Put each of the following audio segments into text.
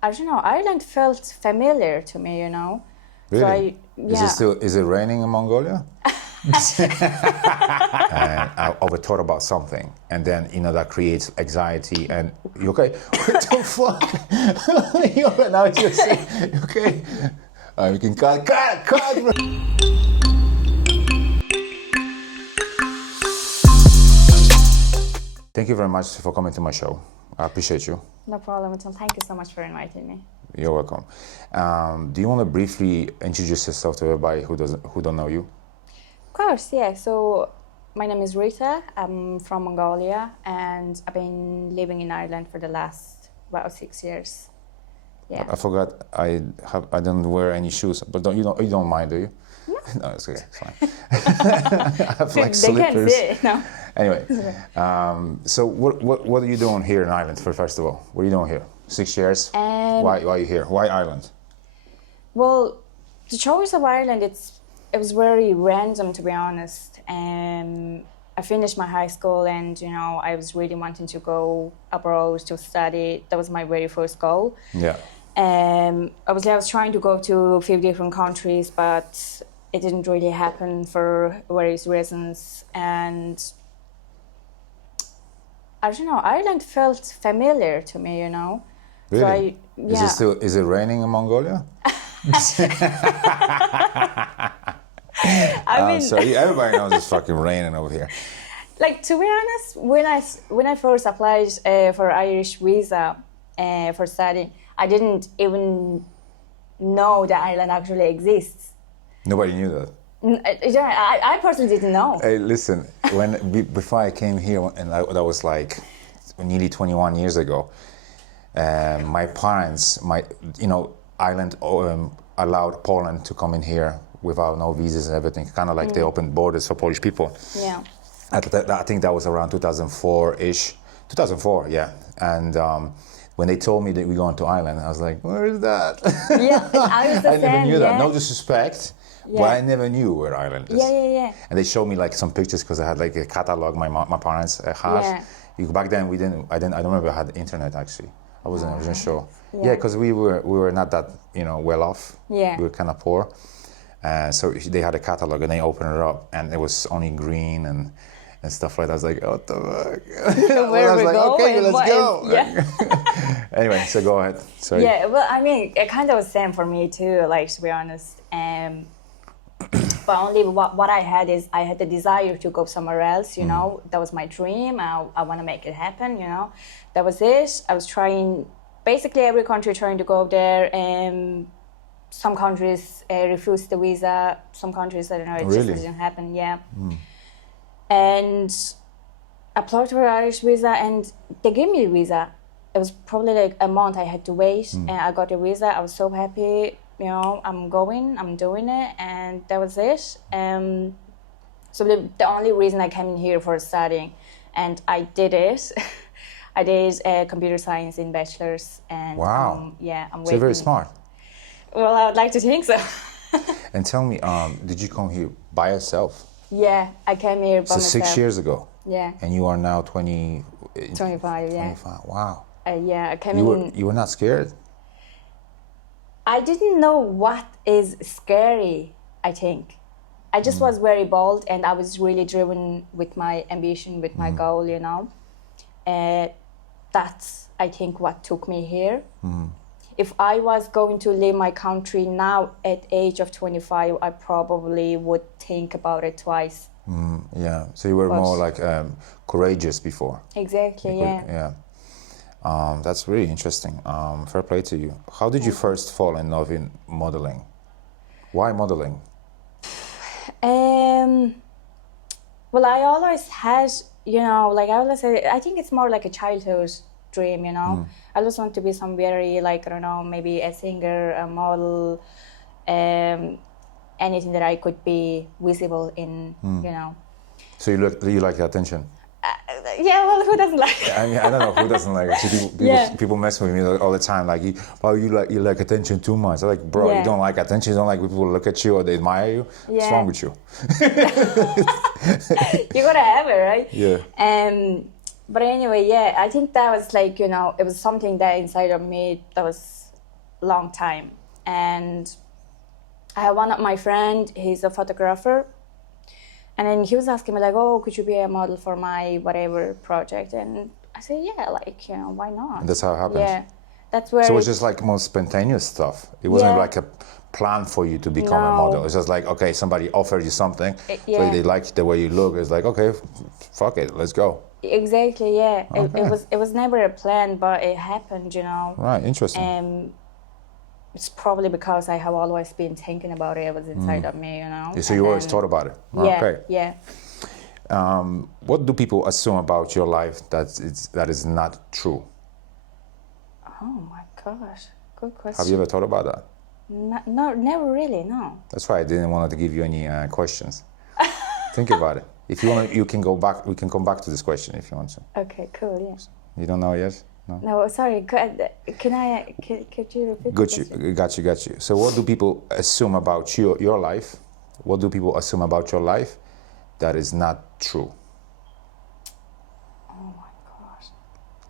I don't know, Ireland felt familiar to me, you know. Really? So I, yeah. Is it raining in Mongolia? And I overthought about something, and then that creates anxiety. And you okay? What the fuck? Now it's just you okay? We can cut. Thank you very much for coming to my show. I appreciate you. No problem at all. Thank you so much for inviting me. You're welcome. Do you want to briefly introduce yourself to everybody who don't know you? Of course, yeah. So my name is Rita. I'm from Mongolia, and I've been living in Ireland for the last about 6 years. Yeah. I forgot I don't wear any shoes, but you don't mind, do you? No. No, it's okay. It's fine. I have like slippers. They can't see it, no. Anyway, so what are you doing here in Ireland? First of all, what are you doing here? 6 years. Why are you here? Why Ireland? Well, the choice of Ireland, it was very random, to be honest. I finished my high school, and I was really wanting to go abroad to study. That was my very first goal. Yeah. Obviously, I was trying to go to a few different countries, but it didn't really happen for various reasons. And I don't know, Ireland felt familiar to me, Really? So Is it raining in Mongolia? I mean, so everybody knows it's fucking raining over here. Like, to be honest, when I first applied for Irish visa for study, I didn't even know that Ireland actually exists. Nobody knew that. I personally didn't know. Hey, listen, before I came here, and that was like nearly 21 years ago, my parents, Ireland allowed Poland to come in here without no visas and everything, kind of like they opened borders for Polish people. Yeah. I think that was around 2004-ish. 2004, yeah. And when they told me that we're going to Ireland, I was like, where is that? Yeah, I was the I never same, knew that. yeah. No disrespect, but I never knew where Ireland is. Yeah. And they showed me like some pictures because I had like a catalog my parents had. Yeah. Back then I don't remember I had internet actually. I wasn't sure. Yeah, because we were not that well off. Yeah. We were kind of poor. So they had a catalog and they opened it up and it was only green and stuff like that. I was like, what the fuck? Where I was we like, go? okay, let's go. Yeah. Anyway, so go ahead. Sorry. Yeah, well, I mean, it kind of was same for me too, like, to be honest. But only what I had is I had the desire to go somewhere else, That was my dream. I want to make it happen, That was it. I was trying, basically every country trying to go there. Some countries refused the visa. Some countries, I don't know, it Really? just didn't happen, yeah. And I applied for an Irish visa and they gave me a visa. It was probably like a month I had to wait and I got a visa. I was so happy, I'm going, I'm doing it, and that was it. So the only reason I came in here for studying, and I did it. I did computer science in bachelor's, and Wow. I'm So you're very smart. Well, I would like to think so. And tell me, did you come here by yourself? Yeah, I came here by myself. 6 years ago. Yeah. And you are now 25, 25, yeah. 25, wow. Yeah, I came You were not scared? I didn't know what is scary, I think. I just was very bold and I was really driven with my ambition, with my goal, That's, I think, what took me here. If I was going to leave my country now at age of 25, I probably would think about it twice. Yeah, so you were more like courageous before. Exactly, Yeah. That's really interesting. Fair play to you. How did you first fall in love in modeling? Why modeling? Well, I always had, like I always say, I think it's more like a childhood dream, I just want to be some very, like, I don't know, maybe a singer, a model, anything that I could be visible in, So you like the attention? Yeah, well, who doesn't like it? I mean, I don't know who doesn't like it. People mess with me all the time, like, you like attention too much. I'm like, bro, you don't like attention. You don't like when people look at you or they admire you. What's wrong with you? You gotta have it, right? Yeah. But anyway, I think that was like, it was something that inside of me that was long time. And I have one of my friend, he's a photographer, and then he was asking me like, oh, could you be a model for my whatever project? And I said, yeah, like, why not? And that's how it happened. Yeah, that's where. So it was just like most spontaneous stuff. It wasn't Yeah. like a plan for you to become a No. model. It's just like, okay, somebody offered you something, so Yeah. they like the way you look. It's like, okay, fuck it, let's go. Exactly, yeah. Okay. It was never a plan, but it happened, Right, interesting. It's probably because I have always been thinking about it. It was inside of me, Yeah, so you always thought about it. Yeah, Okay. yeah. What do people assume about your life that is not true? Oh my gosh, good question. Have you ever thought about that? No, never really, no. That's why I didn't want to give you any questions. Think about it. If you want, you can go back. We can come back to this question if you want to. Okay, cool, yeah. You don't know yet? No. No, sorry, could you repeat the question? Got you. So, what do people assume about your life? What do people assume about your life that is not true? Oh my gosh.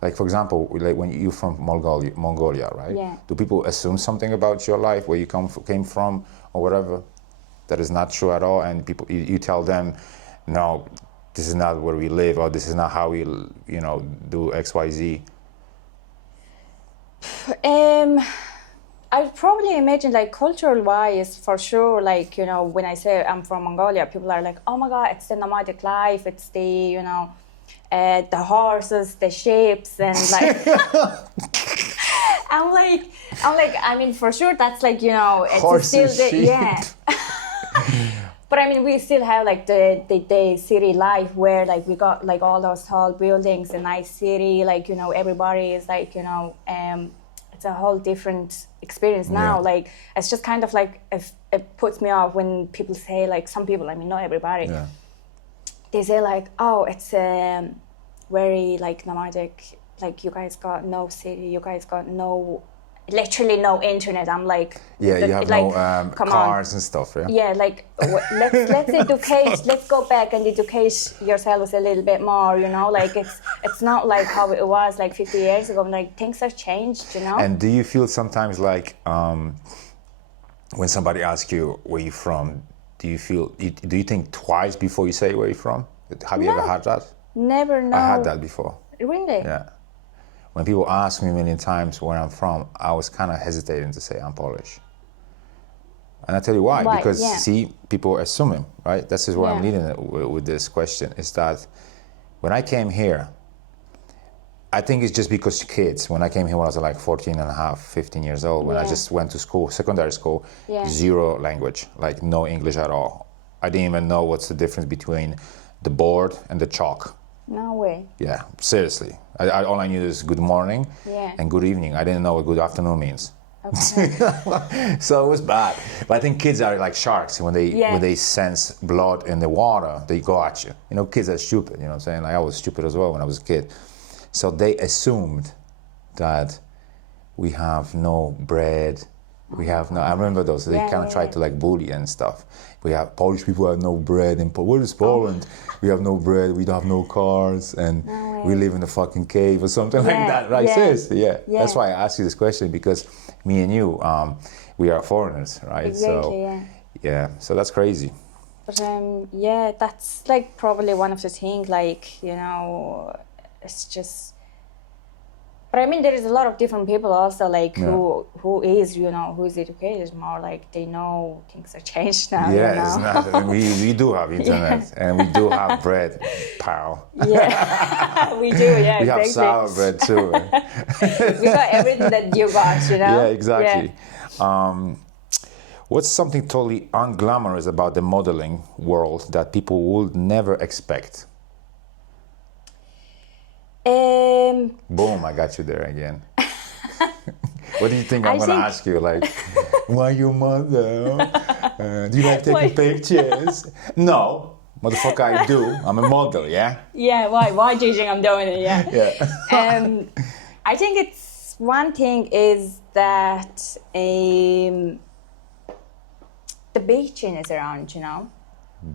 Like, for example, like when you're from Mongolia, right? Yeah. Do people assume something about your life, where you came from, or whatever, that is not true at all? And people, you tell them, no, this is not where we live, or this is not how we, do X, Y, Z. I'd probably imagine, like, cultural wise, for sure, like, when I say I'm from Mongolia, people are like, oh my God, it's the nomadic life, it's the, the horses, the sheep, and like, I'm like, I mean, for sure, that's like, it's Horses, still the, sheep. yeah. But I mean, we still have like the city life where like we got like all those tall buildings, a nice city, like, everybody is like, it's a whole different experience now. Yeah. Like, it's just kind of like, it puts me off when people say, like, some people, I mean, not everybody, Yeah. they say like, oh, it's very like nomadic, like you guys got no city, you guys got literally no internet. I'm like, Yeah, you have like, no come cars and stuff, yeah? yeah, like, let's educate, let's go back and educate yourselves a little bit more, like it's not like how it was like 50 years ago. Like, things have changed, And do you feel sometimes like when somebody asks you where you're from, do you think twice before you say where you're from? Have you ever had that? Never know. I had that before. Really? Yeah. When people ask me many times where I'm from, I was kind of hesitating to say I'm Polish. And I tell you why. Why? Because, Yeah. see, people assuming, right? This is where I'm Yeah. leading it with this question, is that when I came here, I think it's just because kids, when I came here when I was like 14 and a half, 15 years old, when I Yeah. just went to school, secondary school, Yeah. zero language, like no English at all. I didn't even know what's the difference between the board and the chalk. No way. Yeah, seriously. All I knew is good morning Yeah. and good evening. I didn't know what good afternoon means. Okay. So it was bad. But I think kids are like sharks. When they sense blood in the water, they go at you. Kids are stupid, you know what I'm saying? Like, I was stupid as well when I was a kid. So they assumed that we have no bread. I remember those. They kind of tried to like bully and stuff. We have Polish people have no bread in Poland. What is Poland? We have no bread. We don't have no cars, and we live in a fucking cave or something like that, right? Yeah. Seriously, yeah. Yeah. That's why I asked you this question, because me and you, we are foreigners, right? Exactly, so, yeah. So that's crazy. But yeah, that's like probably one of the things, like, it's just. But I mean, there is a lot of different people also, like, who is educated more, like, they know things are changed now. Yeah, it's not. We do have internet and we do have bread, pal. Yeah, we do. Yeah, we exactly. have sour bread too. We got everything that you got, Yeah, exactly. Yeah. What's something totally unglamorous about the modeling world that people would never expect? Boom, I got you there again. What do you think I'm going to ask you? Like, why your mother? Do you like taking pictures? No, motherfucker, I do. I'm a model, yeah? Yeah, why do you think I'm doing it, yeah? Yeah. I think it's, one thing is that the bitchiness around,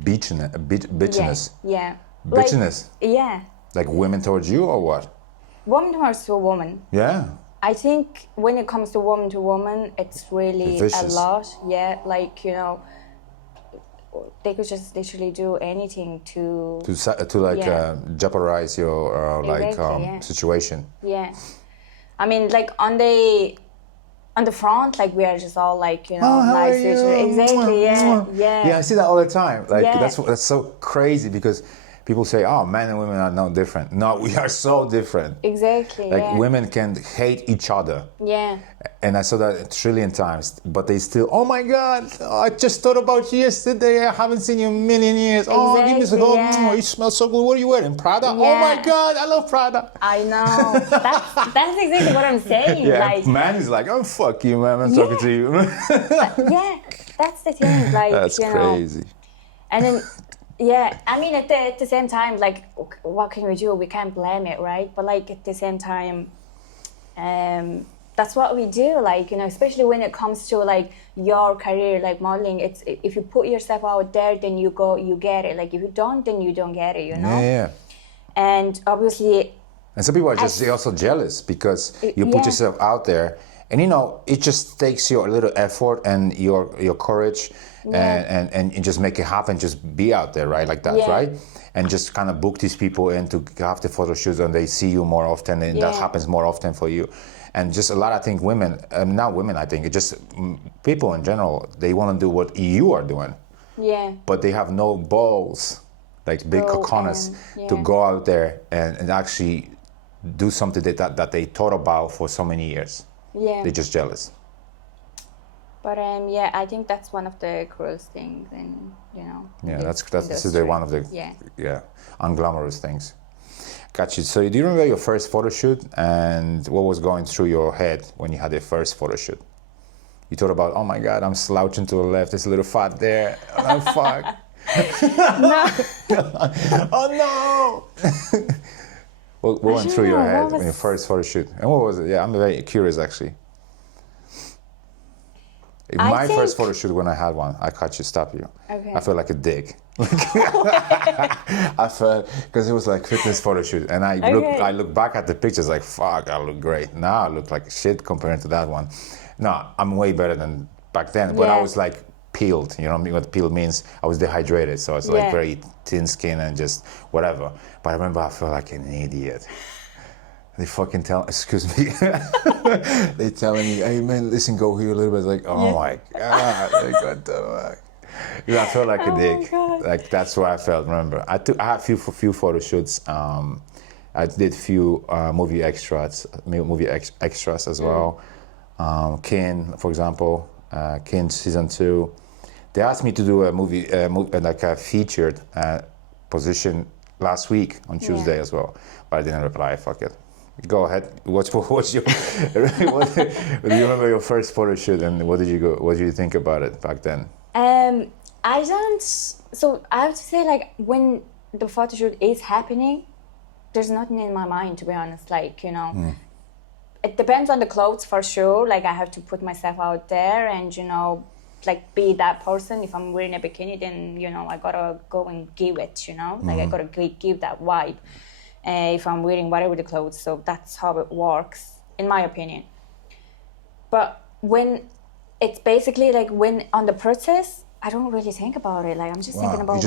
Bitchiness? Yeah. Bitchiness? Like, yeah. Like women towards you or what? Woman towards a woman. Yeah. I think when it comes to woman, it's really a Vicious. lot. Yeah, like, you know, they could just literally do anything to like Yeah. jeopardize your Exactly, yeah. situation. Yeah. I mean, like on the front, like we are just all like, you know, Oh, how nice are you? visual. Exactly, yeah, Yeah, I see that all the time. Like Yeah. that's so crazy because people say, "Oh, men and women are no different." No, we are so different. Exactly, Like yeah. women can hate each other. Yeah. And I saw that a trillion times, but they still, oh my God, I just thought about you yesterday. I haven't seen you in a million years. Oh, give me a Exactly, hug. yeah. You smell so good. What are you wearing? Prada? Oh my Yeah. God, I love Prada. I know. That's exactly what I'm saying. Yeah, Like, man is like, oh, fuck you, man. I'm talking to you. yeah, that's the thing. Like, That's you know, crazy. and then, yeah, I mean, at the same time, like, what can we do? We can't blame it, right? But like at the same time, that's what we do. Like, you know, especially when it comes to like your career, like modeling. It's if you put yourself out there, then you get it. Like if you don't, then you don't get it. You know. Yeah. And obviously, And some people are just also jealous because you put yeah. yourself out there, and you know it just takes your little effort and your courage, and you just make it happen. Just be out there, right, like that, Yeah. right, and just kind of book these people in to have the photo shoots, and they see you more often, and that Yeah. happens more often for you. And just a lot, I think, women, not women, I think, it just people in general, they want to do what you are doing, yeah. but they have no balls, like big Go cojones, and- to yeah. go out there and actually do something that they thought about for so many years. Yeah. They're just jealous. But yeah, I think that's one of the cruelest things, in in Yeah, this that's industry. one of the Yeah. unglamorous things. Got you. So do you remember your first photo shoot and what was going through your head when you had your first photo shoot? You thought about, oh my God, I'm slouching to the left, there's a little fat there. Oh fuck. No. Oh no. What went through your know, head what when your was- first photo shoot? And what was it? Yeah, I'm very curious actually. I My think- first photo shoot, when I had one, I cut you, stop you. Okay. I felt like a dick. I felt, because it was like fitness photo shoot, and Okay. I look back at the pictures like, fuck, I look great. Now I look like shit compared to that one. No, I'm way better than back then, but I Yeah. was like peeled. You know what peeled means? I was dehydrated, so I was like Yeah. very thin skin and just whatever. But I remember I felt like an idiot. They fucking excuse me. They telling me, hey man, listen, go here a little bit. Like, oh my God, like what the fuck? Yeah, I felt like a Oh my dick. God. Like that's what I felt. Remember, I had few photo shoots. I did few movie extras as well. Kin, for example, Kin season 2. They asked me to do a movie, like a featured position last week on Tuesday as well, but I didn't reply. Fuck it. Go ahead. What's your? Do you remember your first photo shoot and what did you think about it back then? I don't. So I have to say, like, when the photo shoot is happening, there's nothing in my mind, to be honest. Like, it depends on the clothes for sure. Like, I have to put myself out there and, like, be that person. If I'm wearing a bikini, then, I gotta go and give it, Like, I gotta give that vibe. If I'm wearing whatever the clothes. So that's how it works, in my opinion. But when it's basically like when on the process, I don't really think about it. Like I'm just thinking about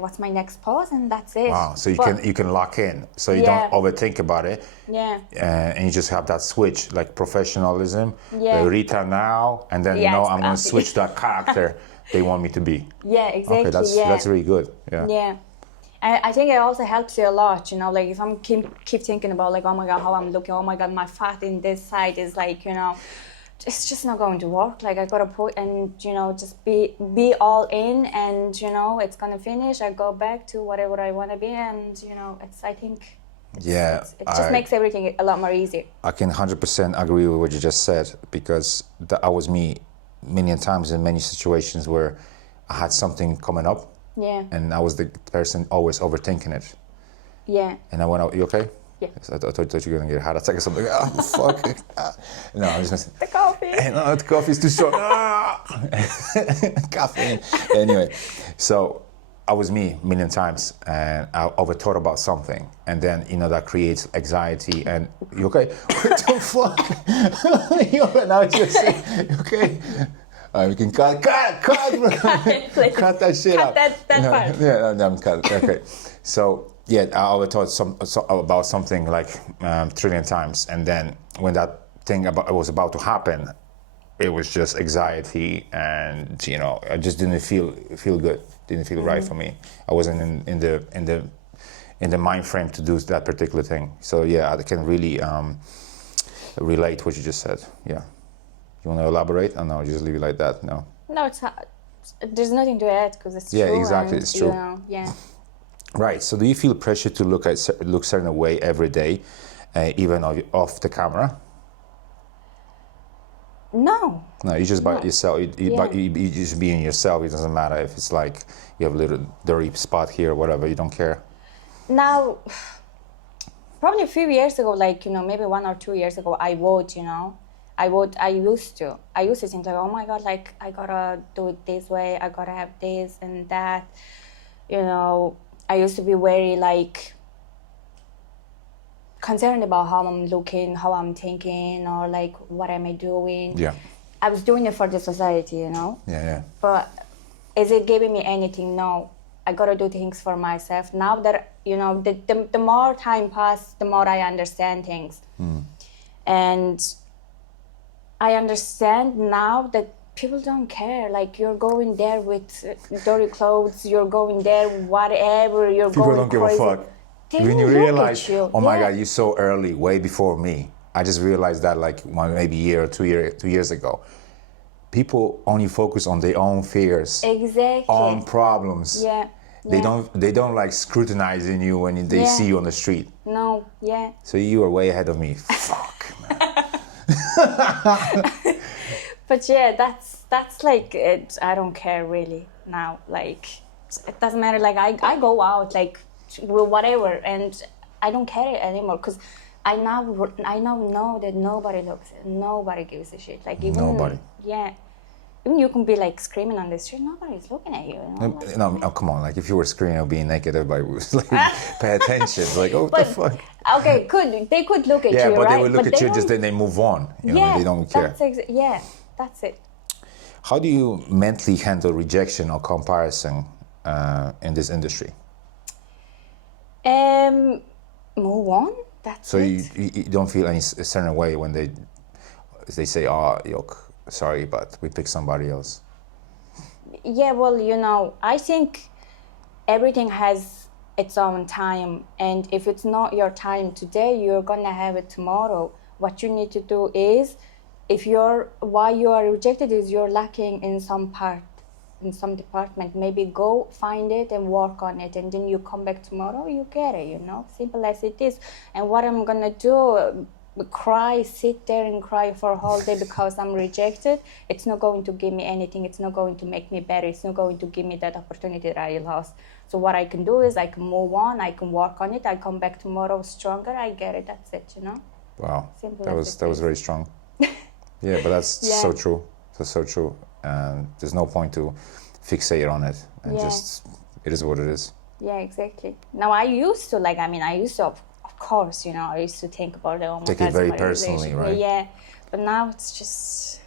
what's my next pose, and that's it. Wow. So you can lock in. So you Yeah. don't overthink about it. Yeah. And you just have that switch, like professionalism. Yeah. Rita now, and then Yeah, I'm going to exactly. switch that character they want me to be. Yeah, exactly. Okay, that's really good. Yeah. Yeah. I think it also helps you a lot, like if I'm keep thinking about like, oh my God, how I'm looking, oh my God, my fat in this side is like, it's just not going to work. Like I gotta put and, just be all in and, it's gonna finish. I go back to whatever I wanna be and, I think it just makes everything a lot more easier. I can 100% agree with what you just said because that was me million times in many situations where I had something coming up. Yeah. And I was the person always overthinking it. Yeah. And I went out, you okay? Yeah. So I thought you were going to get a heart attack or something. Oh, fuck. No, I'm just going to say, The coffee. hey, no, the coffee's too strong. Caffeine. Anyway, so I was me a million times, and I overthought about something, and then that creates anxiety. And you okay? What the fuck? Now it's just okay. We can cut that shit out. Cut that part. Yeah, no, I'm cut. Okay, so yeah, I overthought about something like trillion times, and then when that thing was about to happen, it was just anxiety, and I just didn't feel good. Didn't feel right for me. I wasn't in the mind frame to do that particular thing. So yeah, I can really relate what you just said. Yeah, you want to elaborate? Or no, just leave it like that. No. No, it's not. There's nothing to add because it's true. Yeah, exactly, and, it's true. Yeah. Right. So do you feel pressure to look certain way every day, even off the camera? No. No, you just by yourself. You just being yourself. It doesn't matter if it's like you have a little dirty spot here or whatever. You don't care. Now, probably a few years ago, like maybe 1 or 2 years ago, I would. I used to think like, oh my God, like I gotta do it this way. I gotta have this and that. I used to be very like concerned about how I'm looking, how I'm thinking, or like what am I doing. Yeah. I was doing it for the society, Yeah. But is it giving me anything? No. I gotta do things for myself. Now that the more time passes, the more I understand things. And I understand now that people don't care. Like you're going there with dirty clothes, you're going there whatever, you're People going don't give crazy. a fuck. They When you don't look realize, at you. oh my Yeah. God, you're so early, way before me. I just realized that like maybe a year or 2 years ago. People only focus on their own fears, Exactly. own problems. Yeah. They don't like scrutinizing you when they see you on the street. No, yeah. So you are way ahead of me. Fuck, man. But yeah, that's like it. I don't care really now. Like it doesn't matter. Like I go out like whatever, and I don't care anymore because I now know that nobody gives a shit. Like even Nobody. Yeah. Even you can be like screaming on the street, nobody's looking at you. No, oh, come on. Like if you were screaming or being naked, everybody would like pay attention. Like, oh, what the fuck? Okay, they could look at you, Yeah, but right? they would look at you, just then they move on. They don't care. That's it. How do you mentally handle rejection or comparison in this industry? Move on. That's So it. you don't feel any certain way when they say, "Oh, yoke, sorry, but we picked somebody else." Yeah, well, I think everything has its own time, and if it's not your time today, you're gonna have it tomorrow. What you need to do is, why you are rejected is you're lacking in some part, in some department. Maybe go find it and work on it, and then you come back tomorrow, you get it. Simple as it is. And what I'm gonna do? Sit there and cry for a whole day because I'm rejected. It's not going to give me anything. It's not going to make me better. It's not going to give me that opportunity that I lost. So what I can do is I can move on. I can work on it. I come back tomorrow stronger. I get it. That's it. Wow, Simple that was very strong. Yeah, but that's so true. That's so true. And there's no point to fixate on it. And just it is what it is. Yeah, exactly. Now I used to of course, I used to think about it. Oh my Take God, it very somebody personally, rejected me. right? Yeah, but now it's just,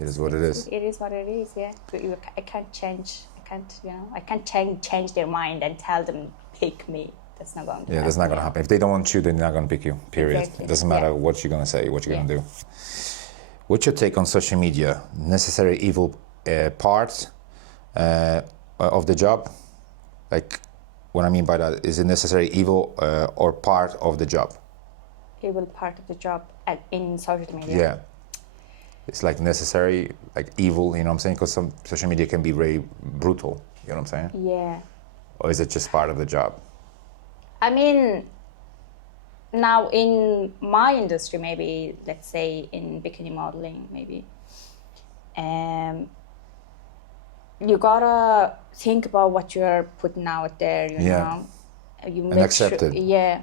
It is what it is. It is what it is. Yeah, but I can't change. I can't change their mind and tell them pick me. That's not going to happen. That's not going to happen. If they don't want you, they're not going to pick you, period. Exactly. It doesn't matter what you're going to say, what you're going to do. What's your take on social media? Necessary evil part of the job? Like, what I mean by that, is it necessary evil or part of the job? Evil part of the job in social media. Yeah. It's like necessary, like evil, you know what I'm saying? Because some social media can be very brutal, you know what I'm saying? Yeah. Or is it just part of the job? I mean, now in my industry, maybe, let's say in bikini modeling, maybe, you gotta think about what you're putting out there, you know. You and accept it. Yeah.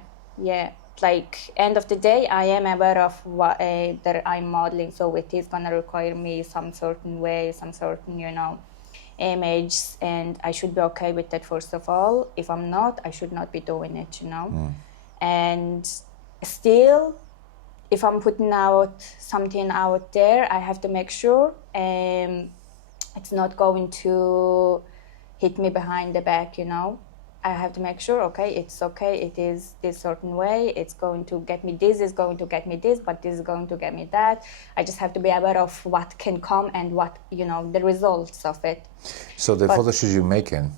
Like, end of the day, I am aware of what that I'm modeling, so it is gonna require me some certain way, some certain, image, and I should be okay with that first of all. If I'm not, I should not be doing it, you know. And still, if I'm putting out something out there, I have to make sure it's not going to hit me behind the back, you know. I have to make sure, okay, it is this certain way, it's going to get me this, is going to get me this, but this is going to get me that. I just have to be aware of what can come and what, you know, the results of it. So the photo shoots you're making,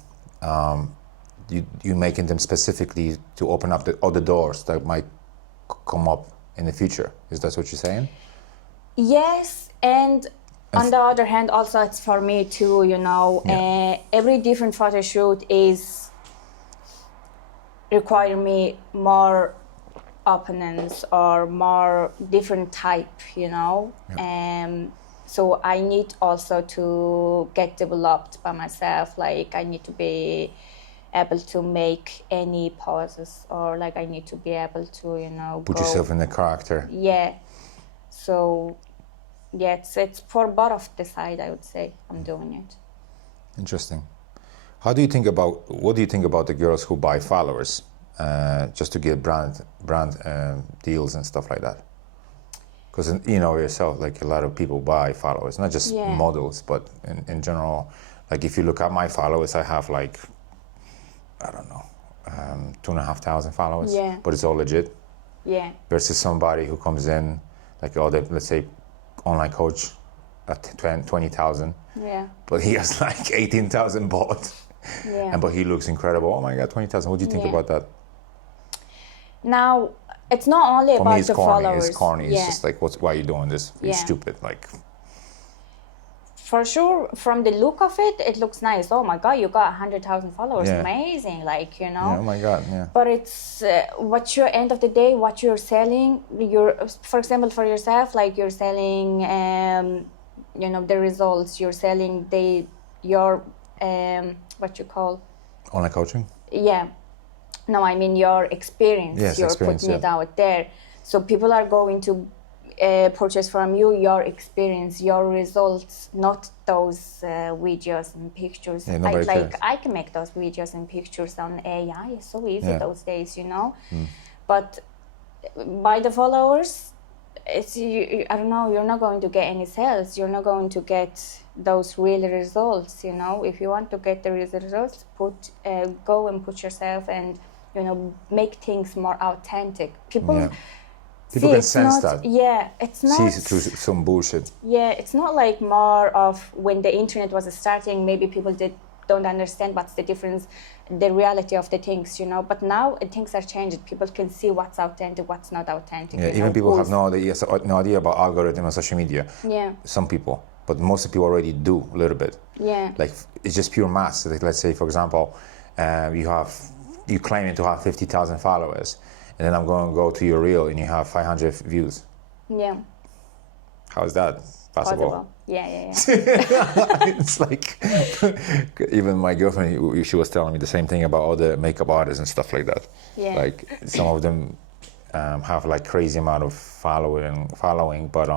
you making them specifically to open up the other doors that might come up in the future. Is that what you're saying? Yes, and on the other hand, also it's for me too, you know. Every different photo shoot is require me more opponents or more different type, you know. So I need also to get developed by myself. Like I need to be able to make any pauses, or like I need to be able to, you know, put yourself in the character. Yeah. So yeah, it's for both of the side, I would say I'm doing it. Interesting. What do you think about the girls who buy followers just to get brand deals and stuff like that? Because you know yourself, like a lot of people buy followers, not just models, but in general. Like if you look at my followers, I have like, I don't know, 2,500 followers, but it's all legit. Yeah. Versus somebody who comes in, like let's say online coach at 20,000. Yeah. But he has like 18,000 bought. Yeah. But he looks incredible. Oh my God, 20,000. What do you think about that? Now, it's not only For about me, it's the corny. followers. It's corny. It's just like, why are you doing this? You're stupid. Like, for sure, from the look of it, it looks nice. Oh my God, you got 100,000 followers. Amazing. Like, you know. Yeah, oh my God, yeah. But it's what you're, end of the day, what you're selling, for example, for yourself, like you're selling, you know, the results. You're selling your what you call? Online coaching? Yeah. No, I mean your experience. Yes, you're putting it out there. So people are going to purchase from you your experience, your results, not those videos and pictures. Yeah, nobody cares. I can make those videos and pictures on AI. It's so easy those days, you know. But by the followers, I don't know, you're not going to get any sales. You're not going to get those real results, you know. If you want to get the real results, go and put yourself and, you know, make things more authentic. People can sense that. Yeah, it's not. See through some bullshit. Yeah, it's not like more of when the internet was starting, maybe people don't understand what's the difference, the reality of the things, you know. But now things are changed. People can see what's authentic, what's not authentic. Yeah, even people have no idea about algorithm on social media. Yeah. Some people, but most of people already do a little bit. Yeah. Like it's just pure mass. Like, let's say, for example, you claiming to have 50,000 followers, and then I'm going to go to your reel and you have 500 views. Yeah. How is that possible? Yeah. It's like, even my girlfriend, she was telling me the same thing about all the makeup artists and stuff like that. Yeah. Like some of them have like crazy amount of following, but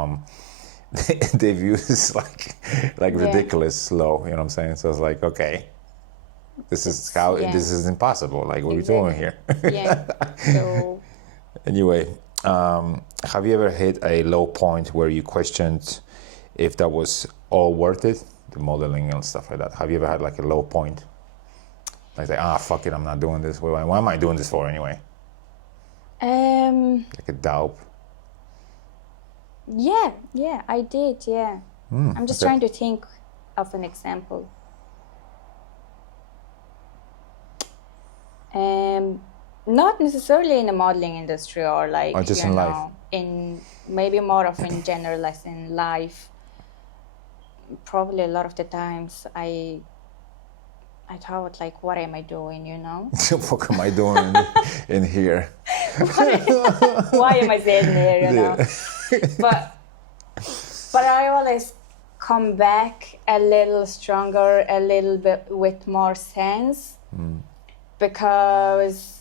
their views is like ridiculous low. You know what I'm saying? So it's like, okay, this is impossible. Like, what are we doing here? Yeah. So. Anyway, have you ever hit a low point where you questioned if that was all worth it, the modeling and stuff like that? Have you ever had like a low point? Like, fuck it, I'm not doing this. Why am I doing this for anyway? Like a doubt. Yeah, I did, yeah. I'm just trying to think of an example. Not necessarily in the modeling industry or like, or just you in know, life. in maybe more of in general as in life. Probably a lot of the times I thought like, what am I doing, you know? What am I doing in here? Why am I sitting here, you know? But I always come back a little stronger, a little bit with more sense, because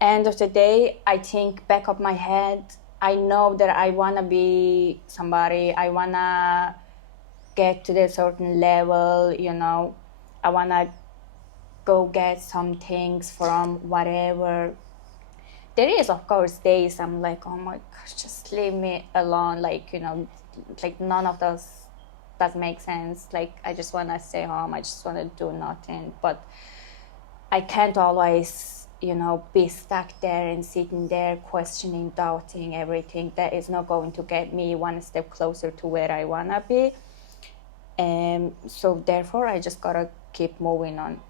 end of the day, I think back of my head, I know that I want to be somebody. I want to get to the certain level, I want to go get some things from whatever. There is, of course, days I'm like, oh my gosh, just leave me alone. Like, like none of those does make sense. Like, I just want to stay home. I just want to do nothing. But I can't always, be stuck there and sitting there questioning, doubting everything. That is not going to get me one step closer to where I want to be. So therefore, I just got to keep moving on.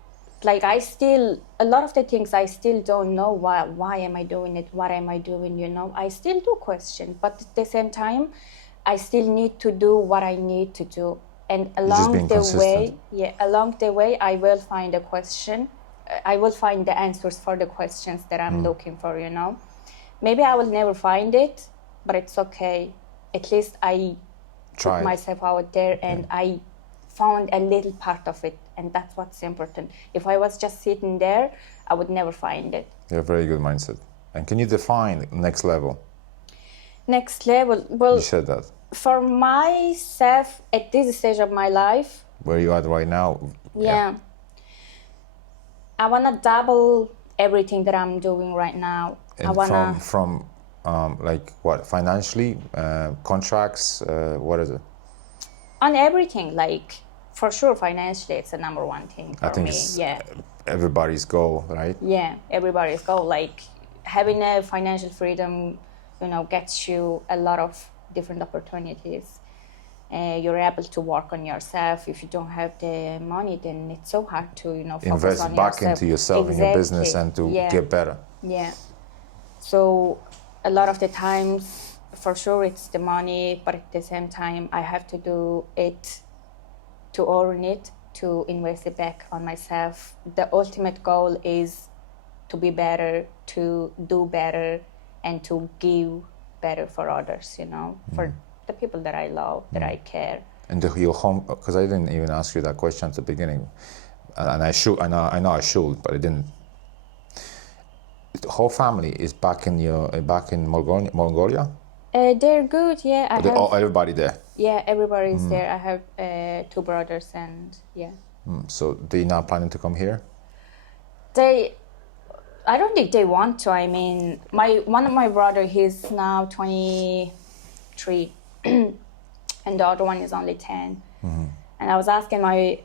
Like a lot of the things I still don't know why am I doing it, what am I doing, I still do question, but at the same time I still need to do what I need to do, and along the way I will find a question, I will find the answers for the questions that I'm looking for. Maybe I will never find it, but it's okay, at least I put myself out there and I found a little part of it, and that's what's important. If I was just sitting there, I would never find it. Yeah, very good mindset. And can you define next level? Next level, well, you said that. For myself, at this stage of my life, where you are right now, I want to double everything that I'm doing right now. And I wanna from like what, financially, contracts, what is it? On everything, like, for sure, financially, it's the number one thing for me. I think it's everybody's goal, right? Yeah, everybody's goal. Like, having a financial freedom, gets you a lot of different opportunities. You're able to work on yourself. If you don't have the money, then it's so hard to, focus invest on back yourself. into yourself and your business and to get better. Yeah. So a lot of the times, for sure, it's the money, but at the same time, I have to do it to earn it, to invest it back on myself. The ultimate goal is to be better, to do better, and to give better for others, for the people that I love, that I care. And your home, because I didn't even ask you that question at the beginning, and I know I should, but I didn't. The whole family is back in Mongolia? They're good, yeah. Everybody there? Yeah, everybody's there. I have 2 brothers and So they're not planning to come here? I don't think they want to. I mean, one of my brother, he's now 23, and the other one is only 10. And I was asking my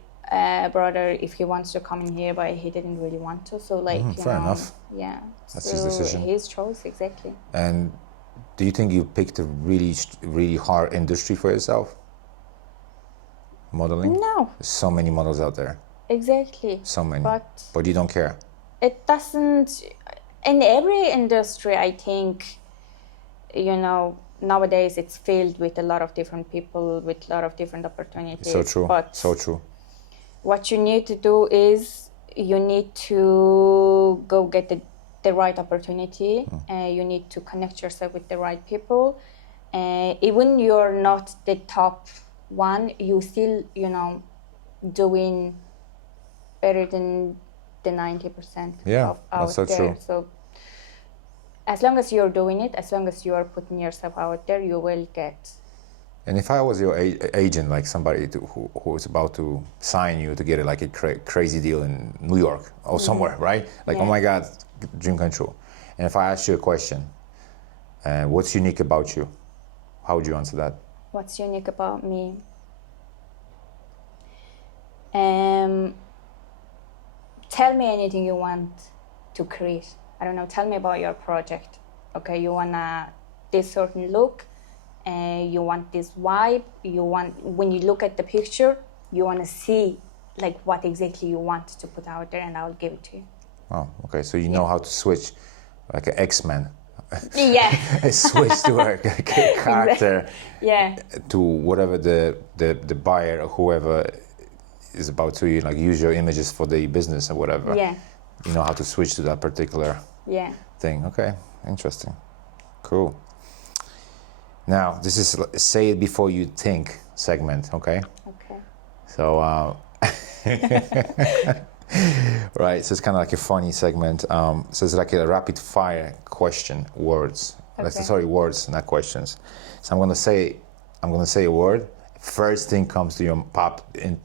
brother if he wants to come in here, but he didn't really want to. So, fair enough. Yeah, that's his decision. His choice, exactly. And do you think you picked a really, really hard industry for yourself? Modeling? No. There's so many models out there. Exactly. So many. But you don't care. It doesn't. In every industry, I think, nowadays it's filled with a lot of different people, with a lot of different opportunities. So true. But so true. What you need to do is you need to go get the right opportunity. You need to connect yourself with the right people. Even you're not the top one, you still, doing better than the 90% of out that's so there. True. So as long as you're doing it, as long as you are putting yourself out there, you will get. And if I was your agent, like somebody who is about to sign you to get a crazy deal in New York or somewhere, right? Like, oh my God, dream come true. And if I asked you a question, what's unique about you? How would you answer that? What's unique about me? Tell me anything you want to create. I don't know, tell me about your project. Okay, you want this certain look, you want this vibe, when you look at the picture, you want to see like what exactly you want to put out there, and I'll give it to you. Oh, okay, so you know how to switch, like an X-Men. Yeah. Switch to a character to whatever the buyer or whoever is about to use your images for the business or whatever. Yeah. You know how to switch to that particular thing. Okay, interesting. Cool. Now, this is say it before you think segment, okay? Okay. So, right, so it's kind of like a funny segment. So it's like a rapid fire question, words. Okay. Sorry, words, not questions. So I'm gonna say a word. first thing comes to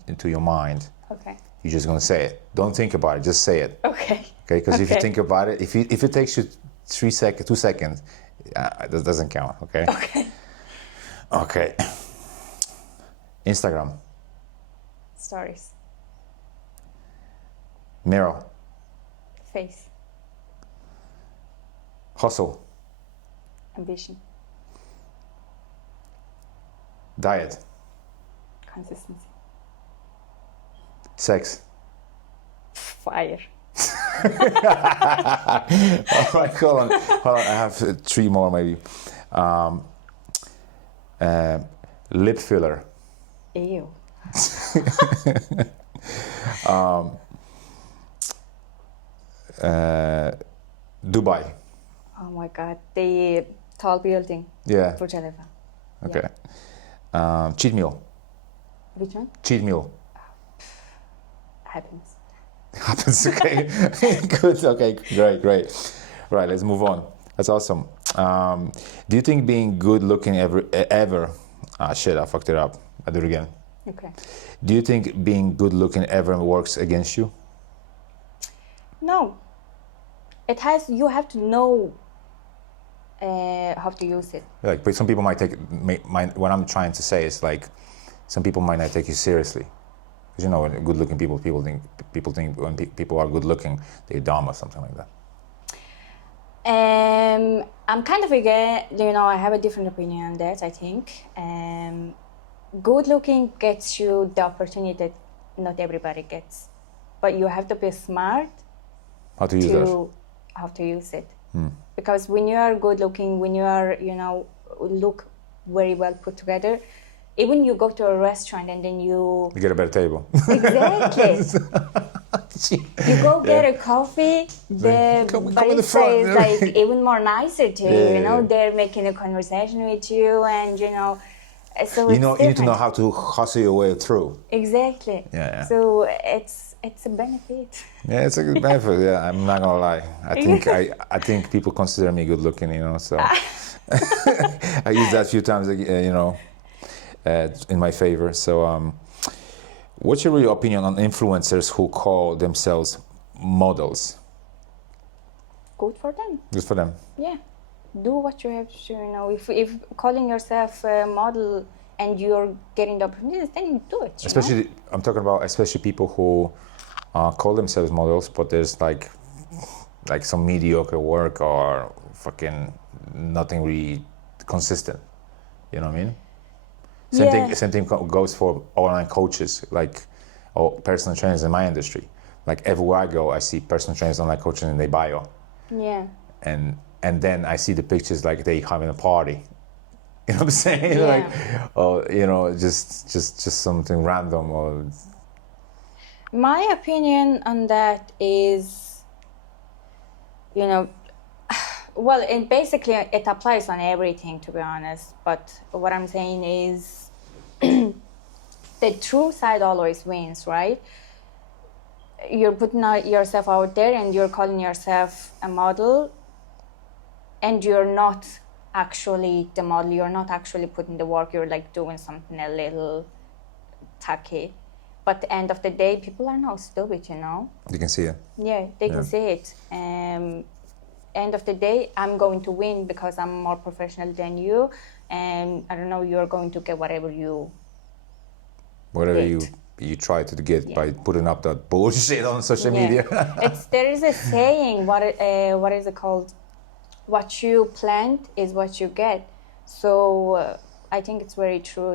into your mind, Okay. you're just gonna say it. Don't think about it. Just say it. Okay. Okay? Because if you Okay. think about it, if it takes you 2 seconds, that doesn't count. Okay. Okay. Okay. Instagram. Stories. Mirror. Face. Hustle. Ambition. Diet. Consistency. Sex. Fire. All right, hold on. I have 3 more maybe. Lip filler. Ew. Dubai. Oh my God. The tall building. Yeah. Burj Khalifa. Okay. Cheat meal. Which one? Cheat meal. Happiness. Happens. Okay. Good. Okay. Great. Right. Let's move on. That's awesome. Do you think being good looking ever? Ah, shit! I fucked it up. I do it again. Okay. Do you think being good looking ever works against you? No. It has. You have to know how to use it. Like, but some people might what I'm trying to say is like, some people might not take you seriously, because you know, when good looking people think when people are good looking, they're dumb or something like that. I'm kind of again, I have a different opinion on that. I think good looking gets you the opportunity that not everybody gets, but you have to be smart How to use that? how to use it. Because when you are good looking, when you are look very well put together, even you go to a restaurant and then you You get a better table. exactly. You go get a coffee, the Come in the barista front. is like even more nicer to you, Yeah. they're making a conversation with you, and so You need to know how to hustle your way through. Exactly. Yeah. So it's a benefit. Yeah, it's a good benefit. Yeah, I'm not gonna lie. I think people consider me good looking, so I use that a few times, in my favor. So, what's your real opinion on influencers who call themselves models? Good for them. Good for them. Yeah. Do what you have to, if calling yourself a model and you're getting the opportunities, then you do it. Especially, I'm talking about especially people who call themselves models, but there's like some mediocre work or fucking nothing really consistent. You know what I mean? Same thing goes for online coaches, or personal trainers in my industry. Like everywhere I go, I see personal trainers, online coaches in their bio. Yeah. And then I see the pictures like they having a party. You know what I'm saying? Yeah. Like, or just something random. Or My opinion on that is, well, basically it applies on everything, to be honest. But what I'm saying is, the true side always wins, right? You're putting yourself out there and you're calling yourself a model, and you're not actually the model. You're not actually putting the work. You're like doing something a little tacky. But at the end of the day, people are not stupid, you can see it. Yeah, they can see it. End of the day, I'm going to win because I'm more professional than you, and I don't know, you're going to get whatever you you try to get by putting up that bullshit on social media. There is a saying. What is it called? What you plant is what you get. So I think it's very true.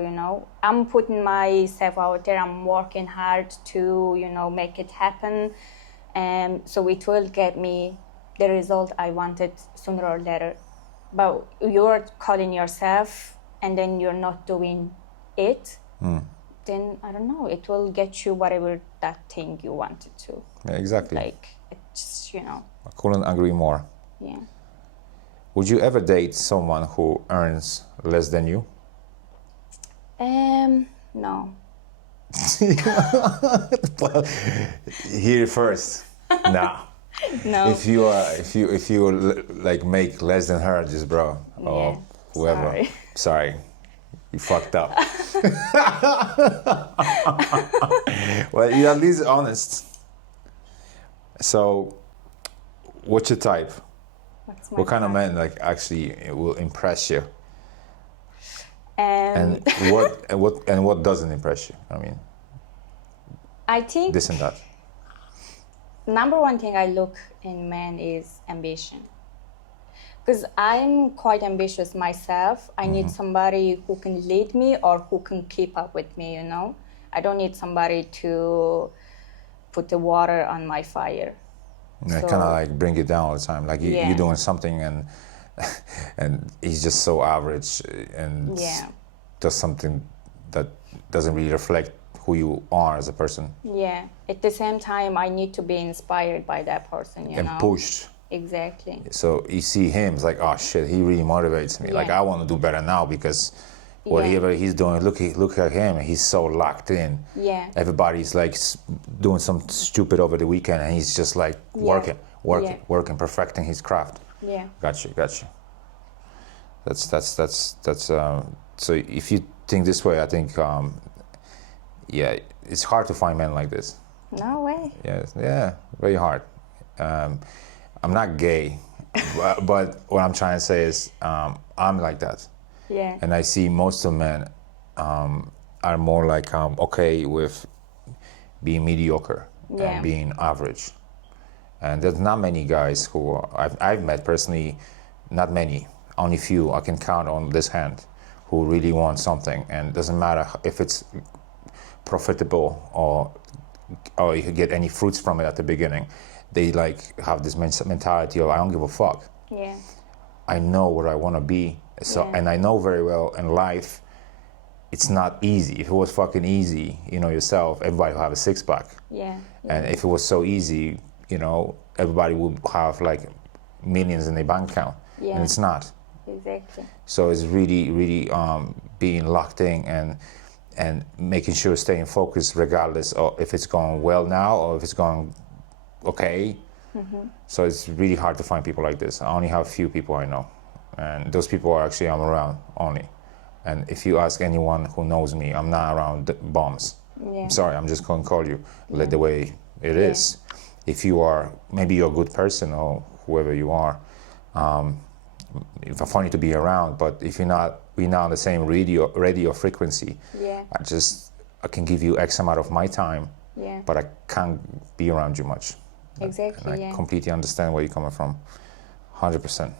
I'm putting myself out there. I'm working hard to make it happen, and so it will get me the result I wanted sooner or later. But you're calling yourself and then you're not doing it, then I don't know, it will get you whatever that thing you wanted to. Yeah, exactly. Like, it's, I couldn't agree more. Yeah. Would you ever date someone who earns less than you? No. Well, here first. No. No. If you like make less than her, just bro, or whoever. Sorry. You fucked up. Well, you're at least honest. So, what's your type? What kind of man like actually will impress you? And what doesn't impress you? I mean, I think this and that. number one thing I look in men is ambition. Because I'm quite ambitious myself. I need somebody who can lead me or who can keep up with me, you know? I don't need somebody to put the water on my fire. Yeah, kind of like bring it down all the time. Like you're doing something and he's just so average and does something that doesn't really reflect who you are as a person. Yeah. At the same time, I need to be inspired by that person, you know? And pushed. Exactly. So you see him, it's like, oh shit, he really motivates me. Like I want to do better now because whatever he's doing, look at him, he's so locked in. Yeah. Everybody's like doing some stupid over the weekend and he's just like working, perfecting his craft. Yeah. Got you. That's so if you think this way, I think it's hard to find men like this. No way. Yeah, very hard. I'm not gay, but what I'm trying to say is I'm like that. Yeah. And I see most of men are more like okay with being mediocre and being average. And there's not many guys who I've met personally, not many, only few I can count on this hand, who really want something. And it doesn't matter if it's profitable or you could get any fruits from it at the beginning. They like have this mentality of I don't give a fuck. Yeah. I know where I want to be. So and I know very well in life, it's not easy. If it was fucking easy, you know yourself, everybody would have a six-pack. Yeah. And if it was so easy, you know, everybody would have like millions in their bank account. Yeah. And it's not. Exactly. So it's really, really being locked in and making sure staying focused regardless of if it's going well now or if it's going okay. So it's really hard to find people like this. I only have a few people I know, and those people are actually I'm around only. And if you ask anyone who knows me, I'm not around bombs. I'm sorry, I'm just going to call you the way it is. If you are, maybe you're a good person or whoever you are, it's funny to be around, but if we're not on the same radio frequency, I can give you X amount of my time, but I can't be around you much. Exactly. And I completely understand where you're coming from. 100%.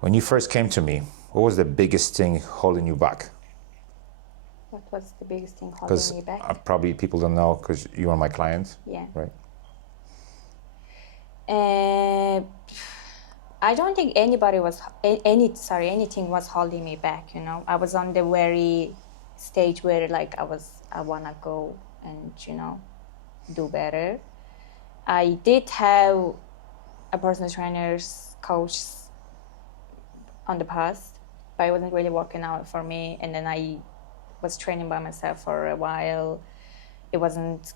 When you first came to me, what was the biggest thing holding you back? What was the biggest thing holding me back? Because probably people don't know because you are my client. Yeah. Right. I don't think anything was holding me back, you know. I was on the very stage where like I wanna go and, you know, do better. I did have a personal trainer's coach on the past, but it wasn't really working out for me. And then I was training by myself for a while. It wasn't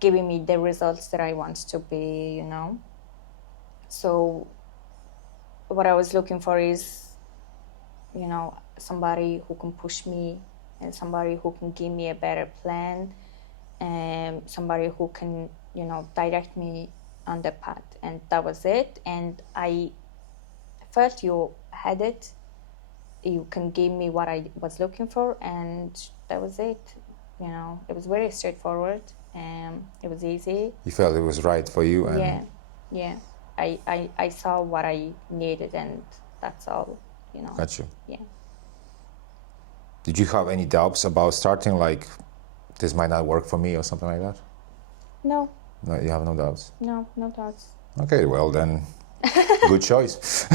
giving me the results that I want to be, you know. So what I was looking for is, you know, somebody who can push me and somebody who can give me a better plan and somebody who can, you know, direct me on the path. And that was it. And I felt you had it. You can give me what I was looking for, and that was it. You know, it was very straightforward and it was easy. You felt it was right for you? And Yeah. I saw what I needed, and that's all, you know. Got you. Yeah. Did you have any doubts about starting, like, this might not work for me or something like that? No, You have no doubts? no doubts. Okay, well then, good choice. So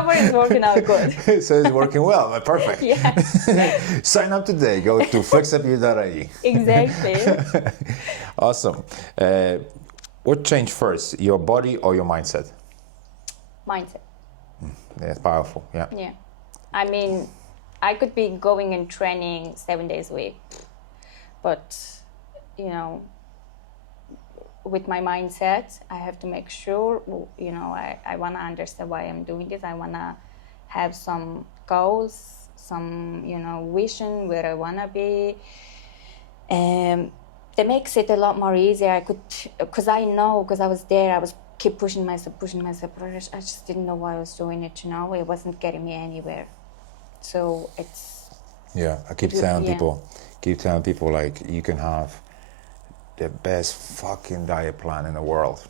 far it's working out good. So it's working well, perfect. Yeah. Sign up today, go to flexappeal.ie. Exactly. Awesome. What changed first, your body or your mindset? Mindset. Yeah, it's powerful, yeah. Yeah. I mean, I could be going and training 7 days a week, but, you know, with my mindset, I have to make sure, you know, I want to understand why I'm doing this. I want to have some goals, some, vision where I want to be. That makes it a lot more easier. Because I was there, I was keep pushing myself, but I just didn't know why I was doing it, It wasn't getting me anywhere. So it's... Yeah, I keep telling people, like, you can have the best fucking diet plan in the world,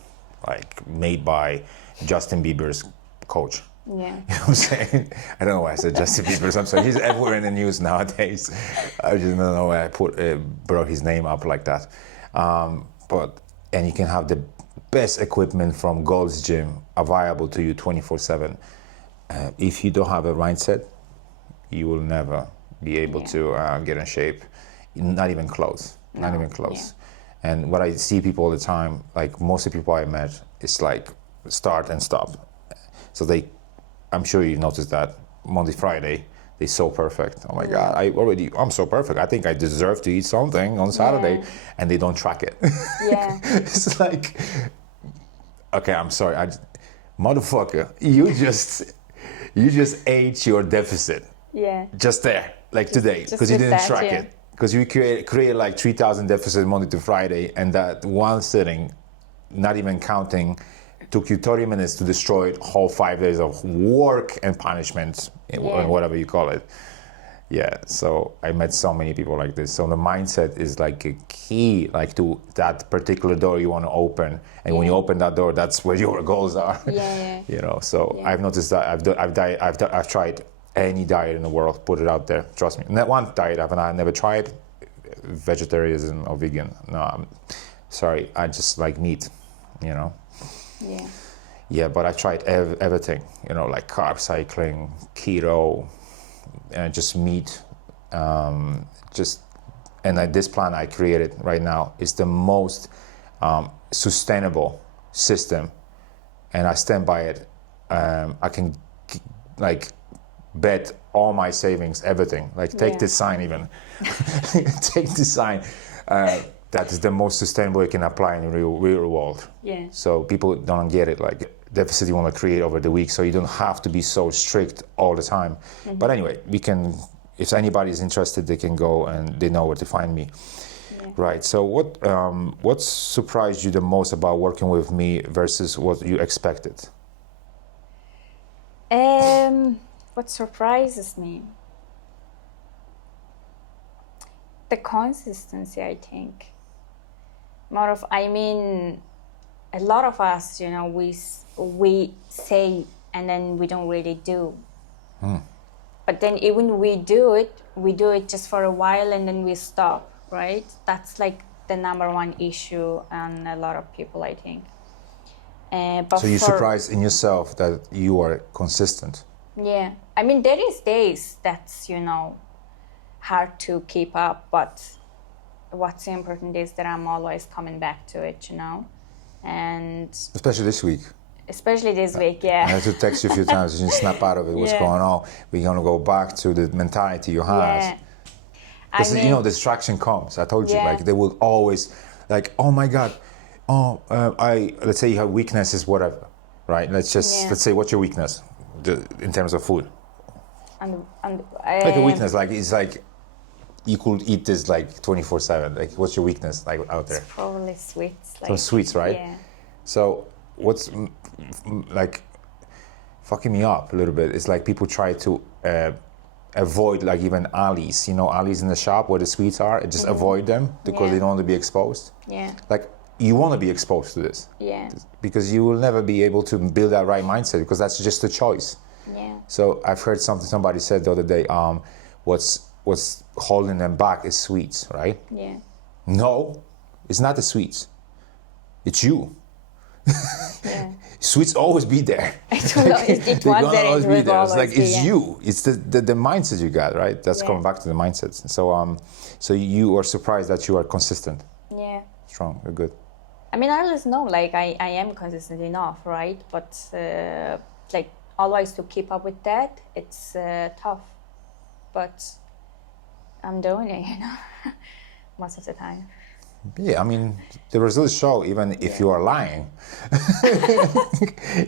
like, made by Justin Bieber's coach. Yeah. You know what I'm saying? I don't know why I said Justin Bieber. I'm sorry. He's everywhere in the news nowadays. I just don't know why I brought his name up like that. And you can have the best equipment from Gold's Gym available to you 24/7. If you don't have a mindset, you will never be able to get in shape. Not even close. Not even close. Yeah. And what I see people all the time, like most of the people I met, it's like start and stop. So I'm sure you've noticed that Monday, Friday, they're so perfect. Oh my God, I'm so perfect. I think I deserve to eat something on Saturday, and they don't track it. Yeah. It's like, okay, I'm sorry, motherfucker, you just ate your deficit. Yeah. Just there, like today, because you didn't track it. Because you created like 3,000 deficit Monday to Friday, and that one sitting, not even counting, took you 30 minutes to destroy whole 5 days of work and punishment, whatever you call it. Yeah, so I met so many people like this. So the mindset is like a key, like to that particular door you want to open. And when you open that door, that's where your goals are. Yeah. So I've noticed that I've tried any diet in the world, put it out there, trust me. Not one diet I never tried, vegetarianism or vegan. No, I'm sorry, I just like meat, Yeah. Yeah, but I've tried everything, like carb cycling, keto, and just meat. This plan I created right now is the most sustainable system, and I stand by it. I can bet all my savings, everything. Like take this sign even. Take this sign. That is the most sustainable you can apply in the real world. Yeah. So people don't get it, like deficit you want to create over the week, so you don't have to be so strict all the time. Mm-hmm. But anyway, if anybody is interested, they can go and they know where to find me. Yeah. Right. So what surprised you the most about working with me versus what you expected? What surprises me? The consistency, I think. A lot of us, we say and then we don't really do. But then even we do it just for a while and then we stop, right? That's like the number one issue on a lot of people, I think. So you're surprised in yourself that you are consistent? Yeah. There is days that's, hard to keep up, but what's important is that I'm always coming back to it, and especially this week. Yeah. I had to text you a few times and you snap out of it. What's going on? We're gonna go back to the mentality you had. Because distraction comes. I told you, like they will always, like, oh my God, let's say you have weaknesses, whatever, right? Let's say what's your weakness in terms of food? Like a weakness, like it's like. You could eat this like 24/7. Like, what's your weakness like out there? It's probably sweets. Some sweets, right? Yeah. So what's like fucking me up a little bit is like people try to avoid like even alleys. Alleys in the shop where the sweets are. And just avoid them because they don't want to be exposed. Yeah. Like you want to be exposed to this. Yeah. Because you will never be able to build that right mindset because that's just a choice. Yeah. So I've heard somebody said the other day. What's holding them back is sweets, right? Yeah. No, it's not the sweets. It's you. Yeah. Sweets always be there. It was there. Always be there. It's like it's yeah. you. It's the mindset you got, right? That's coming back to the mindset. So you are surprised that you are consistent. Yeah. Strong. You're good. I always know like I am consistent enough, right? But like always to keep up with that, it's tough. But I'm doing it, most of the time. Yeah, the results show even if you are lying.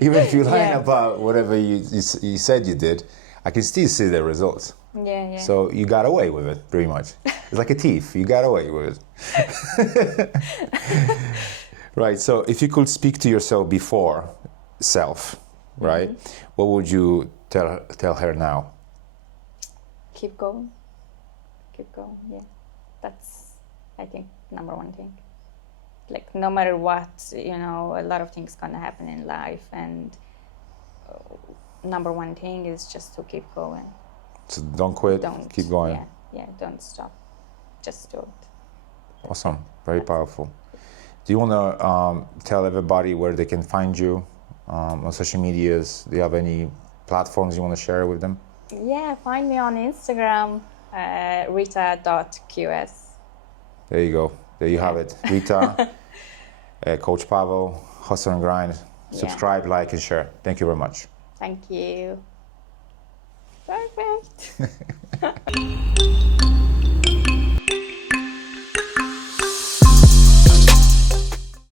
Even if you're lying about whatever you said you did, I can still see the results. Yeah, yeah. So you got away with it, pretty much. It's like a thief. You got away with it. Right. So if you could speak to yourself before self, right? What would you tell her now? Keep going. Keep going. Yeah, that's, I think, number one thing. Like, no matter what, you know, a lot of things gonna happen in life, and number one thing is just to keep going. So don't quit. Keep going. Yeah. Don't stop. Just do it. Awesome. Very powerful. Do you want to tell everybody where they can find you on social medias? Do you have any platforms you want to share with them? Yeah, find me on Instagram, rita.qs. There you go. There you have it. Rita, Coach Pavel, Hustle and Grind. Subscribe, like, and share. Thank you very much. Thank you. Perfect.